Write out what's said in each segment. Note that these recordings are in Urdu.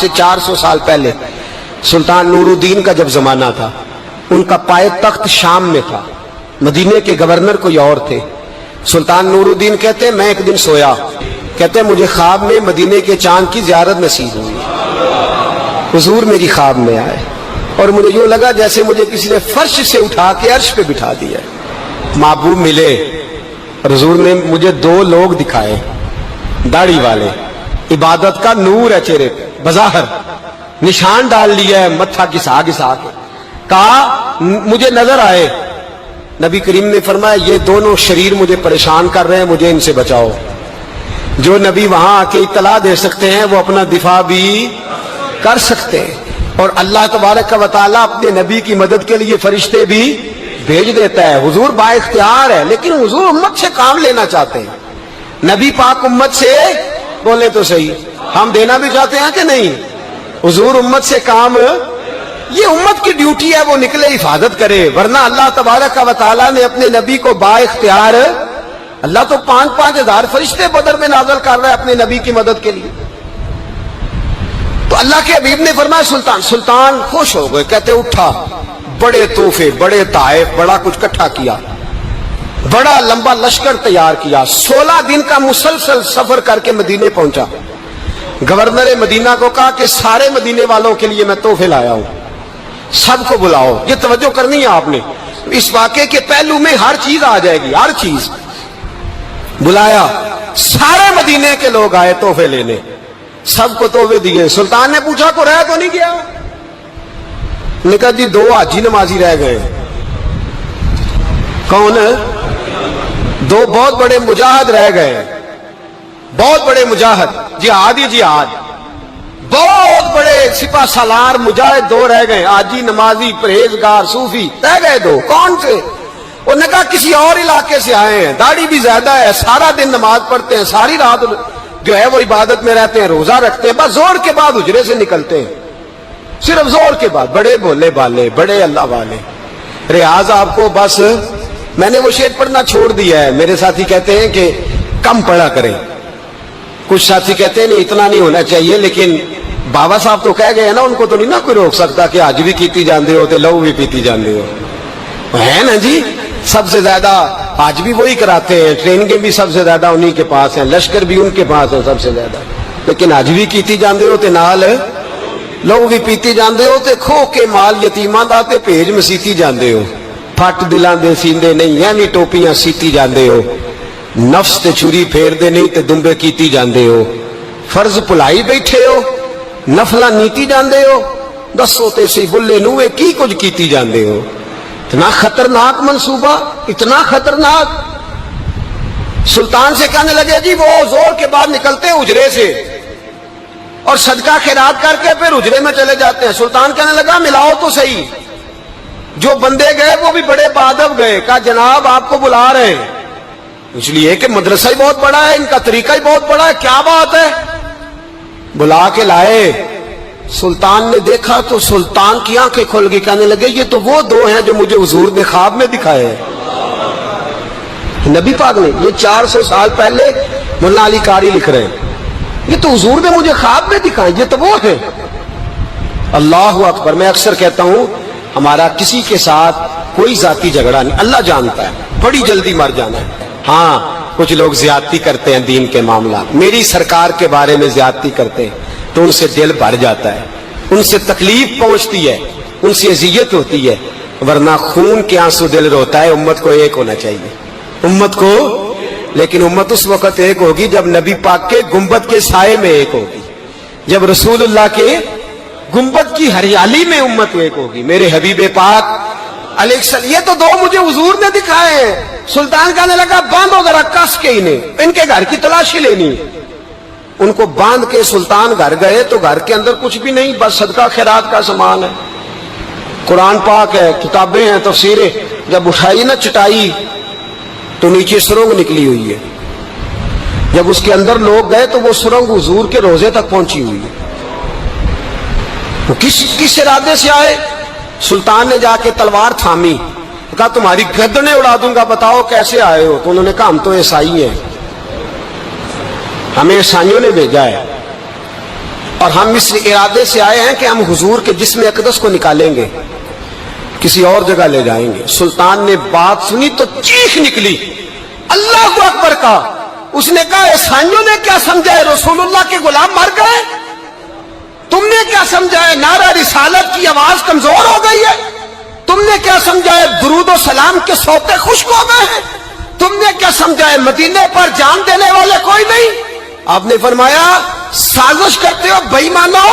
سے 400 سال پہلے سلطان نور الدین کا جب زمانہ تھا، ان کا پائے تخت شام میں تھا، مدینے کے گورنر کوئی اور تھے۔ سلطان نور الدین کہتے ہیں میں ایک دن سویا، کہتے ہیں مجھے خواب میں مدینے کے چاند کی زیارت نصیب ہوئی، حضور میری خواب میں آئے اور مجھے یوں لگا جیسے مجھے کسی نے فرش سے اٹھا کے عرش پہ بٹھا دیا۔ محبوب ملے اور حضور نے مجھے 2 لوگ دکھائے، داڑھی والے، عبادت کا نور ہے چہرے پہ، بظاہر نشان ڈال لیا ہے متھا گھسا گھسا کے، کہا مجھے نظر آئے۔ نبی کریم نے فرمایا یہ دونوں شریر مجھے پریشان کر رہے ہیں، مجھے ان سے بچاؤ۔ جو نبی وہاں آ کے اطلاع دے سکتے ہیں وہ اپنا دفاع بھی کر سکتے ہیں، اور اللہ تبارک و تعالیٰ اپنے نبی کی مدد کے لیے فرشتے بھی بھیج دیتا ہے۔ حضور با اختیار ہے، لیکن حضور امت سے کام لینا چاہتے ہیں۔ نبی پاک امت سے بولے تو صحیح، ہم دینا بھی چاہتے ہیں کہ نہیں؟ حضور امت سے کام، یہ امت کی ڈیوٹی ہے، وہ نکلے حفاظت کرے، ورنہ اللہ تبارک و تعالیٰ نے اپنے نبی کو با اختیار، اللہ تو 5,000 ہزار فرشتے بدر میں نازل کر رہا ہے اپنے نبی کی مدد کے لیے۔ تو اللہ کے حبیب نے فرمایا سلطان خوش ہو گئے، کہتے اٹھا، بڑے تحفے، بڑے تحائف، بڑا کچھ اکٹھا کیا، بڑا لمبا لشکر تیار کیا، 16 دن کا مسلسل سفر کر کے مدینے پہنچا۔ گورنر مدینہ کو کہا کہ سارے مدینے والوں کے لیے میں تحفے لایا ہوں، سب کو بلاؤ۔ یہ توجہ کرنی ہے آپ نے، اس واقعے کے پہلو میں ہر چیز آ جائے گی، ہر چیز۔ بلایا، سارے مدینے کے لوگ آئے تحفے لینے، سب کو تحفے دیے۔ سلطان نے پوچھا کو رہ تو نہیں گیا؟ نے کہا جی 2 حاجی نمازی رہ گئے۔ کون؟ 2 بہت بڑے مجاہد رہ گئے، بہت بڑے مجاہد، جہادی جہاد، بہت بڑے سپہ سالار مجاہد 2 رہ گئے، حاجی نمازی پرہیزگار صوفی رہ گئے 2۔ کون سے؟ انہوں نے کہا کسی اور علاقے سے آئے ہیں، داڑھی بھی زیادہ ہے، سارا دن نماز پڑھتے ہیں، ساری رات جو ہے وہ عبادت میں رہتے ہیں، روزہ رکھتے ہیں، بس زور کے بعد حجرے سے نکلتے ہیں، صرف زور کے بعد، بڑے بولے بالے، بڑے اللہ والے۔ ریاض آپ کو بس میں نے وہ شعر پڑھنا چھوڑ دیا ہے، میرے ساتھی کہتے ہیں کہ کم پڑھا کریں، کچھ ساتھی کہتے ہیں نہیں اتنا نہیں ہونا چاہیے، لیکن بابا صاحب تو کہہ گئے ہیں نا، ان کو تو نہیں نا کوئی روک سکتا کہ آج بھی کیتی جاندے ہو تے لو بھی پیتی جاندے ہو، ہے نا جی؟ سب سے زیادہ آج بھی وہی کراتے ہیں، ٹریننگیں بھی سب سے زیادہ انہی کے پاس ہیں، لشکر بھی ان کے پاس ہے سب سے زیادہ، لیکن آج بھی کیتی جاندے ہو تے نال لو بھی پیتی جاندے ہو تے کھو کے مال یتیماں دا تے بھیج مسیتی جاندے ہو، پھٹ دلاں دے سیندے نہیں یعنی ٹوپیاں سیتی جاندے ہو، نفس تے چھری پھیر دے نہیں تے دمبے کیتی جاندے ہو، فرض پلائی بیٹھے ہو، نفلہ نیتی جاندے ہو، دسو تے سی بلے نوے کی کچھ کیتی جاندے ہو۔ اتنا خطرناک منصوبہ، اتنا خطرناک۔ سلطان سے کہنے لگے جی وہ زور کے بعد نکلتے ہیں حجرے سے اور صدقہ خیرات کر کے پھر حجرے میں چلے جاتے ہیں۔ سلطان کہنے لگا ملاؤ تو صحیح، جو بندے گئے وہ بھی بڑے بادب گئے، کہا جناب آپ کو بلا رہے ہیں، اس لیے کہ مدرسہ ہی بہت بڑا ہے، ان کا طریقہ ہی بہت بڑا ہے، کیا بات ہے؟ بلا کے لائے۔ سلطان نے دیکھا تو سلطان کی آنکھیں کھل گئی، کہنے لگے یہ تو وہ 2 ہیں جو مجھے حضور نے خواب میں دکھائے ہیں۔ نبی پاک نے، یہ 400 سال پہلے مولانا علی قاری لکھ رہے ہیں، یہ تو حضور نے مجھے خواب میں دکھائے، یہ تو وہ ہیں۔ اللہ اکبر۔ میں اکثر کہتا ہوں ہمارا کسی کے ساتھ کوئی ذاتی جھگڑا نہیں، اللہ جانتا ہے، بڑی جلدی مر جانا ہے۔ ہاں کچھ لوگ زیادتی کرتے ہیں دین کے معاملات، میری سرکار کے بارے میں زیادتی کرتے ہیں تو ان سے دل بھر جاتا ہے، ان سے تکلیف پہنچتی ہے، ان سے اذیت ہوتی ہے، ورنہ خون کے آنسو دل روتا ہے۔ امت کو ایک ہونا چاہیے، امت کو، لیکن امت اس وقت ایک ہوگی جب نبی پاک کے گنبد کے سائے میں ایک ہوگی، جب رسول اللہ کے گنبد کی ہریالی میں امت ایک ہوگی۔ میرے حبیب پاک علیہ السلام، یہ تو 2 مجھے حضور نے دکھائے ہیں۔ سلطان کہنے لگا باندھو ذرا کس کے انہیں، ان کے گھر کی تلاشی لینی۔ ان کو باندھ کے سلطان گھر گئے تو گھر کے اندر کچھ بھی نہیں، بس صدقہ خیرات کا سامان ہے، قرآن پاک ہے، کتابیں ہیں، تفسیریں۔ جب اٹھائی نا چٹائی تو نیچے سرنگ نکلی ہوئی ہے، جب اس کے اندر لوگ گئے تو وہ سرنگ حضور کے روزے تک پہنچی ہوئی ہے۔ وہ کس ارادے سے آئے؟ سلطان نے جا کے تلوار تھامی، کہا تمہاری گردنیں اڑا دوں گا، بتاؤ کیسے آئے ہو؟ تو انہوں نے کہا ہم تو عیسائی ہیں، ہمیں عیسائیوں نے بھیجا ہے۔ اور ہم اس ارادے سے آئے ہیں کہ ہم حضور کے جسم اقدس کو نکالیں گے، کسی اور جگہ لے جائیں گے۔ سلطان نے بات سنی تو چیخ نکلی، اللہ اکبر کا۔ اس نے کہا عیسائیوں نے کیا سمجھا ہے رسول اللہ کے غلام مر گئے؟ تم نے کیا سمجھا ہے نعرہ رسالت کی آواز کمزور ہو گئی ہے؟ تم نے کیا سمجھا ہے درود و سلام کے سوتے خشک ہو گئے ہیں؟ تم نے کیا سمجھا ہے مدینے پر جان دینے والے کوئی نہیں؟ آپ نے فرمایا سازش کرتے ہو بے ایمانو،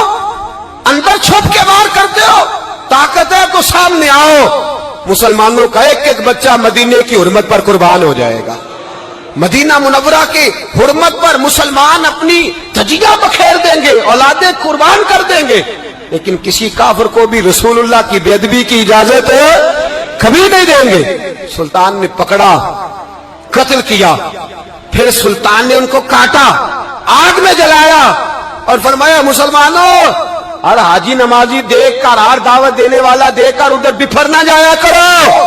اندر چھپ کے وار کرتے ہو، طاقت ہے تو سامنے آؤ۔ مسلمانوں کا ایک ایک بچہ مدینے کی حرمت پر قربان ہو جائے گا۔ مدینہ منورہ کی حرمت پر مسلمان اپنی تجیہ بکھیر دیں گے، اولادیں قربان کر دیں گے، لیکن کسی کافر کو بھی رسول اللہ کی بے ادبی کی اجازت کبھی نہیں دیں گے۔ سلطان نے پکڑا، قتل کیا، پھر سلطان نے ان کو کاٹا، آگ میں جلایا اور فرمایا مسلمانوں، ہر حاجی نمازی دیکھ کر، ہر دعوت دینے والا دیکھ کر ادھر بفر نہ جایا کرو،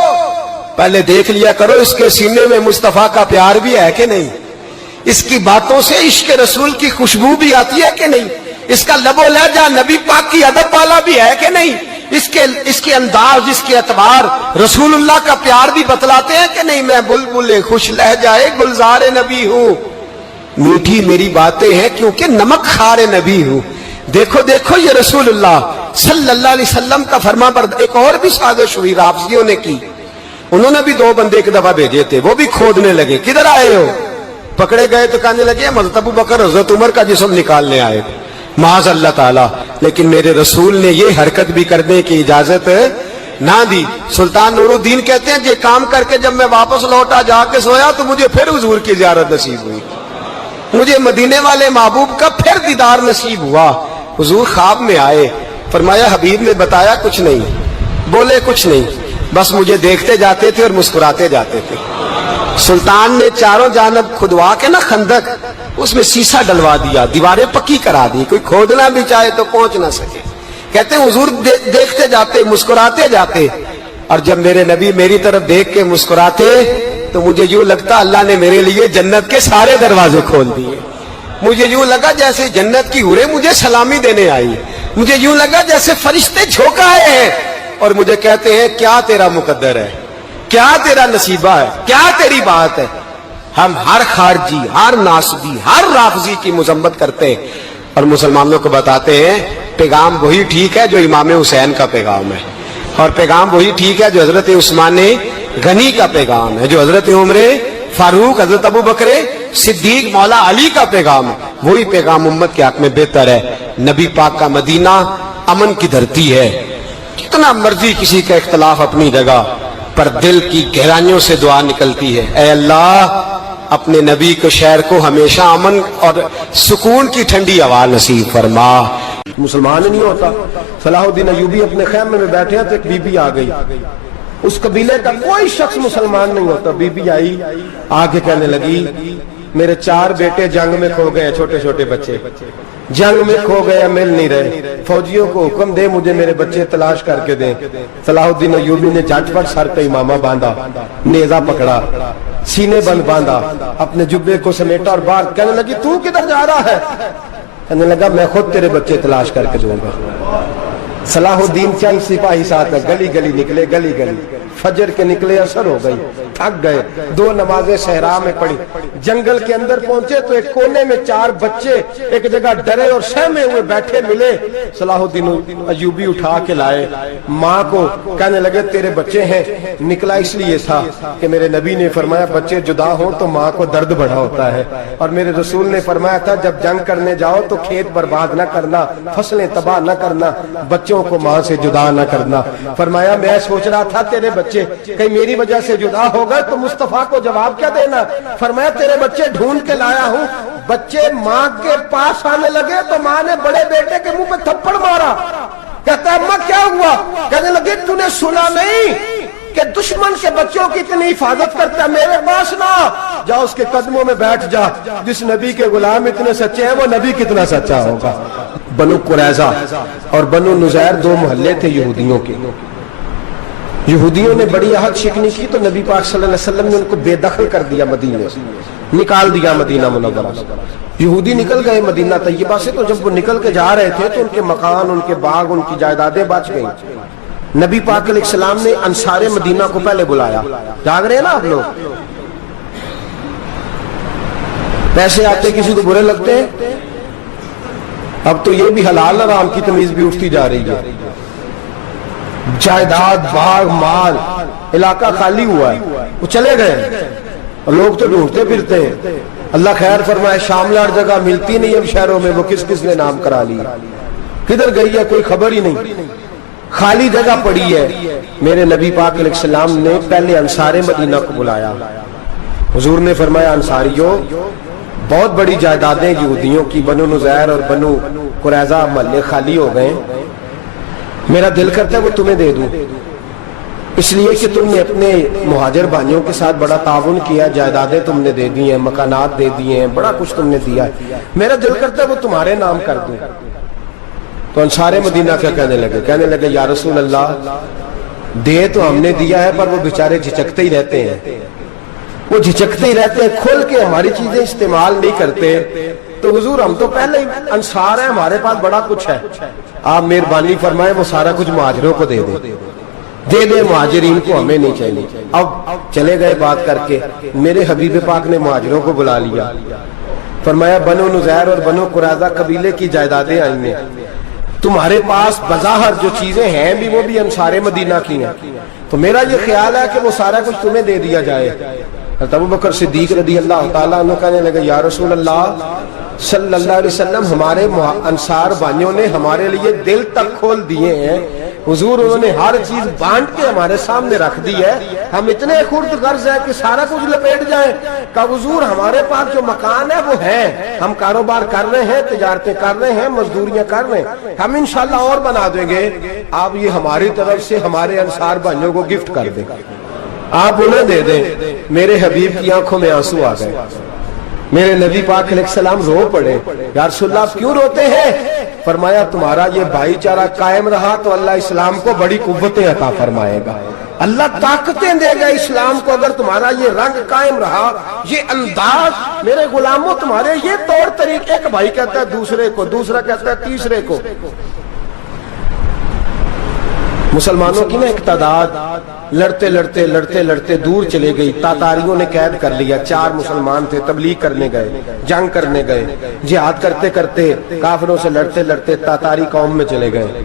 پہلے دیکھ لیا کرو اس کے سینے میں مصطفیٰ کا پیار بھی ہے کہ نہیں، اس کی باتوں سے عشق رسول کی خوشبو بھی آتی ہے کہ نہیں، اس کا لب و لہجہ نبی پاک کی ادب والا بھی ہے کہ نہیں، اس کے انداز، اس کے اعتبار رسول اللہ کا پیار بھی بتلاتے ہیں کہ نہیں۔ میں بلبل خوش لہجہ گلزار نبی ہوں، میٹھی میری باتیں ہیں کیونکہ نمک خار نبی ہوں۔ دیکھو دیکھو یہ رسول اللہ صلی اللہ علیہ وسلم کا فرما بردار۔ ایک اور بھی سازش ہوئی رافضیوں نے کی، انہوں نے بھی 2 بندے ایک دفعہ بھیجے تھے، وہ بھی کھودنے لگے، کدھر آئے ہو؟ پکڑے گئے تو کہنے لگے حضرت ابو بکر حضرت عمر کا جسم نکالنے آئے تھے، معاذ اللہ تعالی، لیکن میرے رسول نے یہ حرکت بھی کرنے کی اجازت نہ دی۔ سلطان نور الدین کہتے ہیں یہ کام کر کے جب میں واپس لوٹا جا کے سویا تو مجھے پھر حضور کی زیارت نصیب ہوئی، مجھے مدینے والے محبوب کا پھر دیدار نصیب ہوا۔ حضور خواب میں آئے، فرمایا حبیب نے بتایا کچھ نہیں، بولے کچھ نہیں، بس مجھے دیکھتے جاتے تھے اور مسکراتے جاتے تھے۔ سلطان نے چاروں جانب کھدوا کے نا خندق، اس میں سیسا ڈلوا دیا، دیواریں پکی کرا دی، کوئی کھودنا بھی چاہے تو پہنچ نہ سکے۔ کہتے ہیں حضور دیکھتے جاتے، مسکراتے جاتے، اور جب میرے نبی میری طرف دیکھ کے مسکراتے تو مجھے یوں لگتا اللہ نے میرے لیے جنت کے سارے دروازے کھول دیے۔ مجھے یوں لگا جیسے جنت کی حوریں مجھے سلامی دینے آئی، مجھے یوں لگا جیسے فرشتے جھونکا آئے ہیں اور مجھے کہتے ہیں کیا تیرا مقدر ہے، کیا تیرا نصیبہ ہے، کیا تیری بات ہے۔ ہم ہر خارجی، ہر ناسبی، ہر رافضی کی مذمت کرتے ہیں اور مسلمانوں کو بتاتے ہیں پیغام وہی ٹھیک ہے جو امام حسین کا پیغام ہے، اور پیغام وہی ٹھیک ہے جو حضرت عثمان غنی کا پیغام ہے، جو حضرت عمر فاروق، حضرت ابو بکر صدیق، مولا علی کا پیغام ہے، وہی پیغام امت کے حق میں بہتر ہے۔ نبی پاک کا مدینہ امن کی دھرتی ہے، کتنا مرضی کسی کا اختلاف اپنی جگہ، پر دل کی گہرائیوں سے دعا نکلتی ہے، اے اللہ اپنے نبی کے شہر کو ہمیشہ امن اور سکون کی ٹھنڈی ہوا نصیب فرما۔ مسلمان نہیں ہوتا۔ صلاح الدین ایوبی اپنے خیمے میں بیٹھے تو ایک بی بی آ گئی، اس قبیلے کا کوئی شخص مسلمان نہیں ہوتا۔ بی بی آئی، آگے کہنے لگی میرے 4 بیٹے جنگ میں کھو گئے، چھوٹے چھوٹے بچے جنگ میں کھو گئے، مل نہیں رہے، فوجیوں کو حکم دے مجھے میرے بچے تلاش کر کے دیں۔ صلاح الدین ایوبی نے جھٹ پٹ سر پہ امامہ باندھا، نیزہ پکڑا، سینے بند باندھا، اپنے جبے کو سمیٹا اور باہر کہنے لگی تو کدھر جا رہا ہے؟ کہنے لگا میں خود تیرے بچے تلاش کر کے دوں گا۔ صلاح الدین چند سپاہی ساتھ گلی گلی نکلے، گلی گلی فجر کے نکلے، اثر ہو گئی، تھک گئے، 2 نمازیں صحرا میں پڑھی، جنگل کے اندر پہنچے تو ایک کونے میں 4 بچے ایک جگہ ڈرے اور سہمے ہوئے بیٹھے ملے۔ صلاح الدین ایوبی اٹھا کے لائے، ماں کو کہنے لگے تیرے بچے ہیں۔ نکلا اس لیے تھا کہ میرے نبی نے فرمایا بچے جدا ہوں تو ماں کو درد بڑا ہوتا ہے، اور میرے رسول نے فرمایا تھا جب جنگ کرنے جاؤ تو کھیت برباد نہ کرنا، فصلیں تباہ نہ کرنا، بچوں کو ماں سے جدا نہ کرنا۔ فرمایا میں سوچ رہا تھا تیرے بچے کہیں میری وجہ سے جدا ہو گئے تو مصطفیٰ کو جواب کیا دینا۔ فرمایا تیرے بچے ڈھونڈ کے لایا ہوں۔ بچے ماں کے پاس آنے لگے تو ماں نے بڑے بیٹے کے منہ پہ تھپڑ مارا۔ کہتا اماں کیا ہوا؟ کہنے لگے تو نے سنا نہیں کہ دشمن کے بچوں کی اتنی حفاظت کرتا ہے، میرے پاس نہ جا، اس کے قدموں میں بیٹھ جا، جس نبی کے غلام اتنے سچے ہیں وہ نبی کتنا سچا ہوگا۔ بنو قریظہ اور بنو نذیر 2 محلے تھے یہودیوں کے۔ یہودیوں نے بڑی عہد شکنی کی تو نبی پاک صلی اللہ علیہ وسلم نے ان کو بے دخل کر دیا، مدینے سے نکال دیا، مدینہ منورہ سے۔ یہودی نکل گئے مدینہ طیبہ سے، تو جب وہ نکل کے جا رہے تھے تو ان کے مکان، ان کے باغ، ان کی جائیدادیں بچ گئیں. نبی پاک علیہ السلام نے انصار مدینہ کو پہلے بلایا. جاگ رہے ہیں نا آپ لوگ؟ پیسے آتے کسی کو برے لگتے ہیں؟ اب تو یہ بھی حلال حرام کی تمیز بھی اٹھتی جا رہی ہے. جائیداد، باغ، مال، علاقہ خالی ہوا ہے، وہ چلے گئے اور لوگ تو ڈھونڈتے پھرتے ہیں. اللہ خیر فرمائے، شاملہ ہر جگہ ملتی نہیں اب شہروں میں، وہ کس کس نے نام کرا لیا، کدھر گئی ہے کوئی خبر ہی نہیں، خالی جگہ پڑی ہے. میرے نبی پاک علیہ السلام نے پہلے انصار مدینہ کو بلایا. حضور نے فرمایا انصاریوں، بہت بڑی جائیدادیں یہودیوں کی بنو نذیر اور بنو قریظہ محلے خالی ہو گئے، میرا دل کرتا ہے وہ تمہیں دے دوں، اس لیے کہ تم نے اپنے مہاجر بھائیوں کے ساتھ بڑا تعاون کیا، جائیدادیں تم نے دے دی ہیں، مکانات دے دیے ہیں، بڑا کچھ تم نے دیا ہے، میرا دل کرتا ہے وہ تمہارے نام کر دوں. تو انصار مدینہ کیا کہنے لگے یا رسول اللہ، دے تو ہم نے دیا ہے پر وہ بیچارے جھچکتے ہی رہتے ہیں، وہ جھچکتے ہی رہتے ہیں، کھول کے ہماری چیزیں استعمال نہیں کرتے. تو حضور ہم تو پہلے ہی انصار ہیں، ہمارے پاس بڑا کچھ ہے، آپ مہربانی فرمائیں وہ سارا کچھ مہاجروں کو دے دے مہاجرین کو ہمیں نہیں چاہیے. اب چلے گئے بات کر کے، میرے حبیب پاک نے مہاجروں کو بلا لیا. فرمایا بنو نذیر اور بنو قریظہ قبیلے کی جائیدادیں آئی ہیں، تمہارے پاس بظاہر جو چیزیں ہیں بھی وہ بھی انصار مدینہ کی ہیں، تو میرا یہ خیال ہے کہ وہ سارا کچھ تمہیں دے دیا جائے. حضرت ابوبکر صدیق رضی اللہ تعالیٰ عنہ کہنے لگے یا رسول اللہ صلی اللہ علیہ وسلم، ہمارے انصار بھائیوں نے ہمارے لیے دل تک کھول دیے ہیں، حضور انہوں نے ہر چیز بانٹ کے ہمارے سامنے رکھ دی ہے، ہم اتنے خرد غرض ہیں کہ سارا کچھ لپیٹ جائیں. کہ حضور ہمارے پاس جو مکان ہے وہ ہے، ہم کاروبار کر رہے ہیں، تجارتیں کر رہے ہیں، مزدوریاں کر رہے ہیں، ہم انشاءاللہ اور بنا دیں گے، آپ یہ ہماری طرف سے ہمارے انصار بھائیوں کو گفٹ کر دیں، آپ انہیں دے دیں. میرے حبیب کی آنکھوں میں آنسو آ گئے. میرے نبی پاک علیہ السلام رو پڑے. یا رسول اللہ آپ کیوں روتے ہیں؟ فرمایا تمہارا یہ بھائی چارہ قائم رہا تو اللہ اسلام کو بڑی قوتیں عطا فرمائے گا، اللہ طاقتیں دے گا اسلام کو. اگر تمہارا یہ رنگ قائم رہا، یہ انداز، میرے غلاموں تمہارے یہ طور طریقے، ایک بھائی کہتا ہے دوسرے کو، دوسرا کہتا ہے تیسرے کو. مسلمانوں کی نا ایک تعداد لڑتے لڑتے لڑتے لڑتے دور چلے گئی. تاتاریوں نے قید کر لیا. 4 مسلمان تھے، تبلیغ کرنے گئے، جنگ کرنے گئے، جہاد کرتے کرتے کافروں سے لڑتے لڑتے تاتاری قوم میں چلے گئے،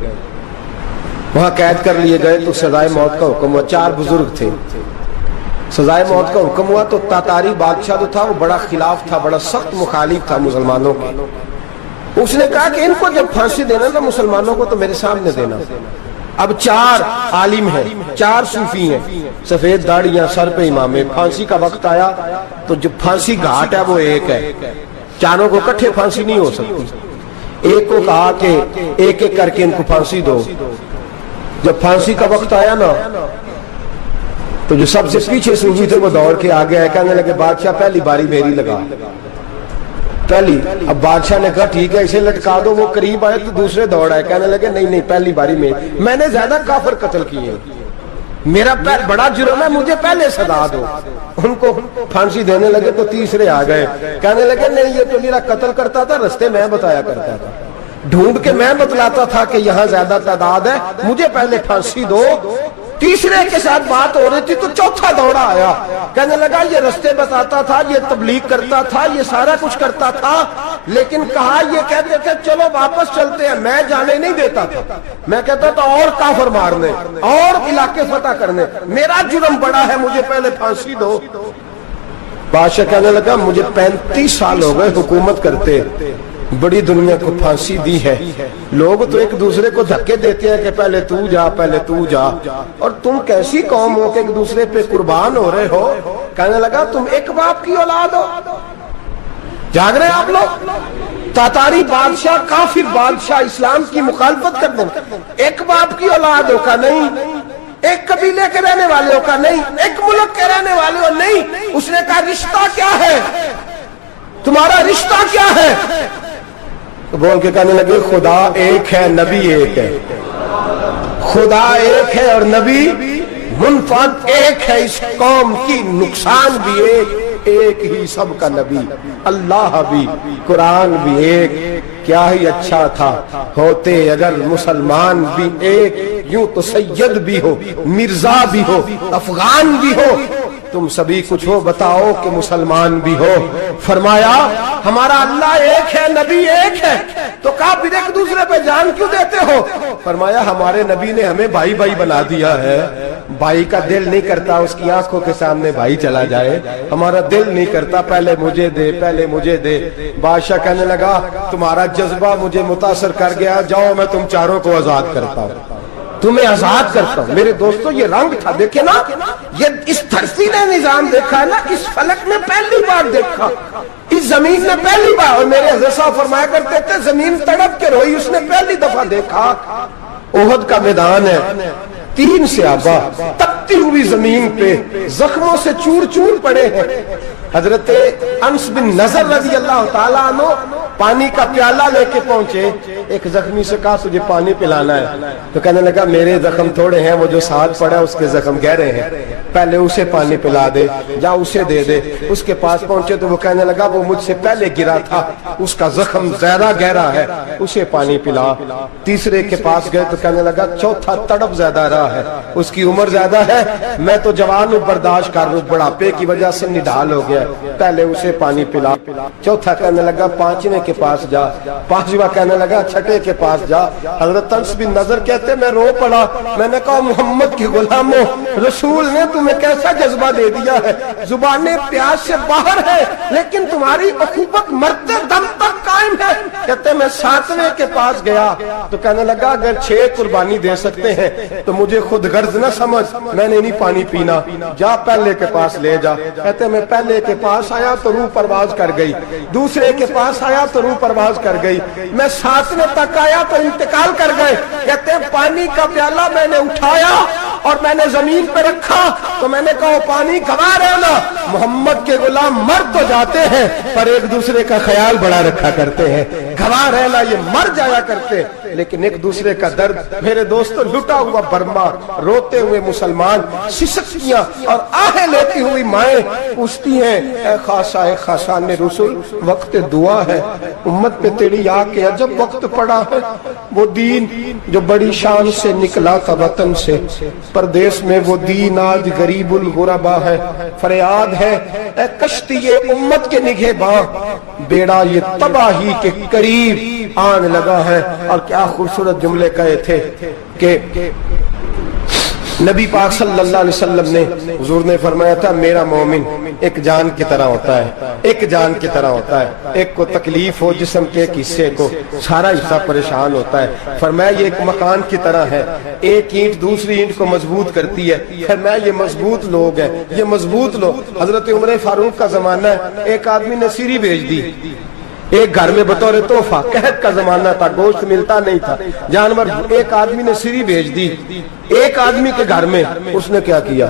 وہاں قید کر لیے گئے. تو سزائے موت کا حکم ہوا. 4 بزرگ تھے، سزائے موت کا حکم ہوا. تو تاتاری بادشاہ جو تھا وہ بڑا خلاف تھا، بڑا سخت مخالف تھا مسلمانوں کے. اس نے کہا کہ ان کو جب پھانسی دینا تھا مسلمانوں کو تو میرے سامنے دینا. اب 4 عالم ہیں، 4 صوفی ہیں، سفید داڑیاں، سر پہ امامے. پھانسی کا وقت آیا تو جو پھانسی گھاٹ ہے وہ ایک ہے، چاروں کو اکٹھے پھانسی نہیں ہو سکتی. ایک کو کہا کہ ایک ایک کر کے ان کو پھانسی دو. جب پھانسی کا وقت آیا نا تو جو سب سے پیچھے صوفی تھے وہ دوڑ کے آگے آئے، کہنے لگے بادشاہ پہلی باری میری لگا، پہلی. اب بادشاہ نے کہا ٹھیک ہے اسے لٹکا دو. وہ قریب آئے تو دوسرے دوڑ آئے، کہنے لگے نہیں نہیں پہلی باری میں نے زیادہ کافر قتل کیے، میرا بڑا جرم ہے، مجھے پہلے سزا دو. ان کو پھانسی دینے لگے تو تیسرے آ گئے، کہنے لگے نہیں یہ تو میرا قتل کرتا تھا، رستے میں بتایا کرتا تھا، ڈھونڈ کے میں بتلاتا تھا کہ یہاں زیادہ تعداد ہے، مجھے پہلے پھانسی دو. تیسرے کے ساتھ بات ہو رہی تھی تو چوتھا دوڑا آیا، کہنے لگا یہ رستے بتاتا تھا، یہ تبلیغ کرتا تھا، یہ سارا کچھ کرتا تھا، لیکن کہا یہ کہتے تھے چلو واپس چلتے ہیں، میں جانے نہیں دیتا تھا، میں کہتا تھا اور کافر مارنے اور علاقے فتح کرنے، میرا جرم بڑا ہے، مجھے پہلے پھانسی دو. بادشاہ کہنے لگا مجھے 35 سال ہو گئے حکومت کرتے، بڑی دنیا کو پھانسی دی ہے، لوگ تو ایک دوسرے کو دھکے دیتے ہیں کہ پہلے تو جا پہلے تو جا، اور تم کیسی قوم ہو کہ ایک دوسرے پہ قربان ہو رہے ہو. کہنے لگا تم ایک باپ کی اولاد ہو. جاگ رہے آپ لوگ؟ تاتاری بادشاہ، کافر بادشاہ، اسلام کی مخالفت کرتے ہیں، ایک باپ کی اولاد ہو کا نہیں، ایک قبیلے کے رہنے والے ہو کا نہیں، ایک ملک کے رہنے والے ہو نہیں. اس نے کہا رشتہ کیا ہے تمہارا، رشتہ کیا ہے؟ تو بول کے کہنے لگے خدا ایک ہے، نبی ایک ہے. خدا ایک ہے اور نبی منفرد ایک ہے، اس قوم کی نقصان بھی ایک، ایک ہی سب کا نبی، اللہ بھی قرآن بھی ایک، کیا ہی اچھا تھا ہوتے اگر مسلمان بھی ایک، یوں تو سید بھی ہو، مرزا بھی ہو، افغان بھی ہو، تم سبھی کچھ ہو بتاؤ کہ مسلمان بھی ہو۔ فرمایا ہمارا اللہ ایک ہے، نبی ایک ہے، تو کہا پھر ایک دوسرے پہ جان کیوں دیتے ہو؟ فرمایا ہمارے نبی نے ہمیں بھائی بھائی بنا دیا ہے، بھائی کا دل نہیں کرتا اس کی آنکھوں کے سامنے بھائی چلا جائے، ہمارا دل نہیں کرتا پہلے مجھے دے پہلے مجھے دے۔ بادشاہ کہنے لگا تمہارا جذبہ مجھے متاثر کر گیا، جاؤ میں تم چاروں کو آزاد کرتا ہوں، تمہیں آزاد کرتا ہوں۔ میرے دوستو یہ رنگ تھا، دیکھیں نا، یہ اس دھرتی نے نظام دیکھا ہے نا، اس فلک میں پہلی بار دیکھا، اس زمین نے پہلی بار، اور میرے حضرت صاحب فرمایا کرتے تھے زمین تڑپ کے روئی، اس نے پہلی دفعہ دیکھا۔ احد کا میدان ہے، 3 صحابہ تپتی ہوئی زمین پہ زخموں سے چور چور پڑے ہیں۔ حضرت انس بن نضر رضی اللہ تعالیٰ عنہ پانی کا پیالہ لے کے پہنچے، ایک زخمی سے کہا تجھے پانی پلانا ہے، تو کہنے لگا میرے زخم تھوڑے ہیں، وہ جو ساتھ پڑا اس کے زخم گہرے ہیں، پہلے اسے پانی پلا دے، جا اسے دے دے۔ اس کے پاس پہنچے تو وہ کہنے لگا وہ مجھ سے پہلے گرا تھا، اس کا زخم زیادہ گہرا ہے، اسے پانی پلا۔ تیسرے کے پاس گئے تو کہنے لگا چوتھا تڑپ زیادہ رہا ہے، اس کی عمر زیادہ ہے، میں تو جوان ہوں برداشت کر لوں، بڑھاپے کی وجہ سے نڈھال ہو گیا، پہلے اسے پانی پلا۔ چوتھا کہنے لگا 5ویں کے پاس جا، 5واں کہنے لگا 6 کے پاس جا۔ حضرت انس بن نضر کہتے میں رو پڑا، میں نے کہا محمد کے غلاموں، رسول نے تمہیں کیسا جذبہ دے دیا ہے، زبانیں پیاس سے باہر ہے لیکن تمہاری اخوت مرتے دم تک قائم ہے۔ کہتے میں 7ویں کے پاس گیا تو کہنے لگا اگر 6 قربانی دے سکتے ہیں تو مجھے خود غرض نہ سمجھ، میں نے نہیں پانی پینا، جا پہلے کے پاس لے جا۔ کہتے میں پہلے کے پاس آیا تو روح پرواز کر گئی، دوسرے کے پاس آیا تو روح پرواز کر گئی، میں 7ویں تک آیا تو انتقال کر گئے۔ کہتے ہیں پانی کا پیالہ میں نے اٹھایا اور میں نے زمین پہ رکھا تو میں نے کہا پانی گوا رہنا، محمد کے غلام مر تو جاتے ہیں پر ایک دوسرے کا خیال بڑا رکھا کرتے ہیں، گوا رہنا یہ مر جایا کرتے لیکن ایک دوسرے کا درد۔ میرے دوستو لٹا ہوا برما، روتے ہوئے مسلمان، سسکیاں اور آہیں لیتی ہوئی مائیں پوچھتی ہیں اے خاصہ اے خاصان رسول، وقت دعا ہے، امت پہ تیری آ کے عجب وقت پڑا ہے، وہ دین جو بڑی شان سے نکلا تھا وطن سے، پردیس میں وہ دین آج غریب الغربا ہے، فریاد ہے اے کشتی امت کے نگہباں، بیڑا یہ تباہی کے قریب آن لگا ہے۔ اور کیا خوبصورت جملے کہے تھے کہ نبی پاک صلی اللہ علیہ وسلم نے، حضور نے فرمایا تھا میرا مومن ایک جان کی طرح ہوتا ہے، ایک جان کی طرح ہوتا ہے، ایک کو تکلیف ہو جسم کے ایک حصے کو سارا حصہ پریشان ہوتا ہے، فرمایا یہ ایک مکان کی طرح ہے، ایک اینٹ دوسری اینٹ کو مضبوط کرتی ہے، فرمایا یہ مضبوط لوگ ہیں، یہ مضبوط لوگ۔ حضرت عمر فاروق کا زمانہ ہے، ایک آدمی نے سیری بھیج دی ایک گھر میں بطور تحفہ، قحط کا زمانہ تھا، گوشت ملتا نہیں تھا، جانور، ایک آدمی نے سیری بھیج دی ایک آدمی کے گھر میں۔ اس نے کیا کیا،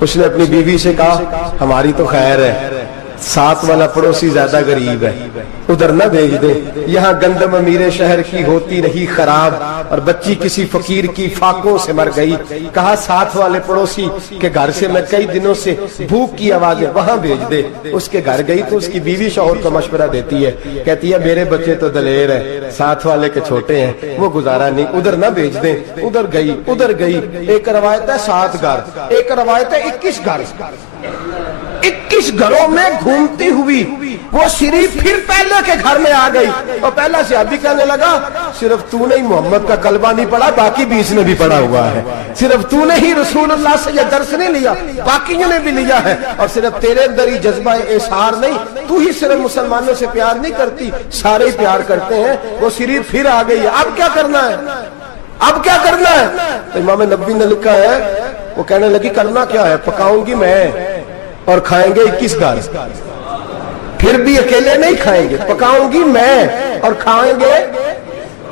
اس نے اپنی بیوی سے کہا ہماری تو خیر ہے، ساتھ والا پڑوسی زیادہ غریب ہے، ادھر نہ بھیج دے، یہاں گندم امیر شہر کی ہوتی رہی خراب اور بچی کسی فقیر کی فاقوں سے مر گئی، کہا ساتھ والے پڑوسی کے گھر سے میں کئی دنوں سے بھوک کی آوازیں، وہاں بھیج دے۔ اس کے گھر گئی تو اس کی بیوی شوہر کو مشورہ دیتی ہے، کہتی ہے میرے بچے تو دلیر ہیں، ساتھ والے کے چھوٹے ہیں، وہ گزارا نہیں، ادھر نہ بھیج دیں۔ ادھر گئی، ایک روایت ہے 7 گھر، ایک روایت ہے 21 گھر، 21 گھروں میں گھومتی ہوئی وہ سری پھر پہلے کے گھر میں آ گئی، اور پہلا صحابی کہنے لگا صرف تو نے محمد کا کلمہ نہیں پڑھا، باقی بھی اس نے بھی پڑھا ہوا ہے، صرف تو نے ہی رسول اللہ سے یہ درس نہیں لیا، باقیوں نے بھی لیا ہے، اور صرف تیرے اندر ہی جذبہ اظہار نہیں، تو ہی صرف مسلمانوں سے پیار نہیں کرتی، سارے ہی پیار کرتے ہیں۔ وہ سری پھر آ گئی ہے، اب کیا کرنا ہے، اب کیا کرنا ہے؟ تو امام نبوی نے لکھا ہے، وہ کہنے لگی کرنا کیا ہے، پکاؤں گی میں اور کھائیں گے 21 گھر، پھر بھی اکیلے نہیں کھائیں گے، پکاؤں گی میں اور کھائیں گے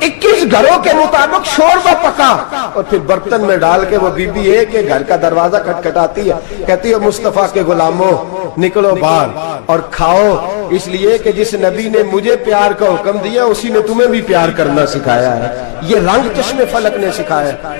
21 گھروں کے مطابق شوربہ پکا، اور پھر برتن میں ڈال کے وہ بی بی ایک ایک گھر کا دروازہ کھٹکھٹاتی ہے، کہتی ہے مصطفیٰ کے غلاموں نکلو باہر اور کھاؤ، اس لیے کہ جس نبی نے مجھے پیار کا حکم دیا اسی نے تمہیں بھی پیار کرنا سکھایا ہے، یہ رنگ چشم فلک نے سکھایا ہے۔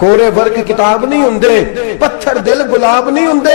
ਕੋਰੇ ਵਰਗ ਕਿਤਾਬ ਨਹੀਂ ਹੁੰਦੇ, ਪੱਥਰ ਦਿਲ ਗੁਲਾਬ ਨਹੀਂ ਹੁੰਦੇ।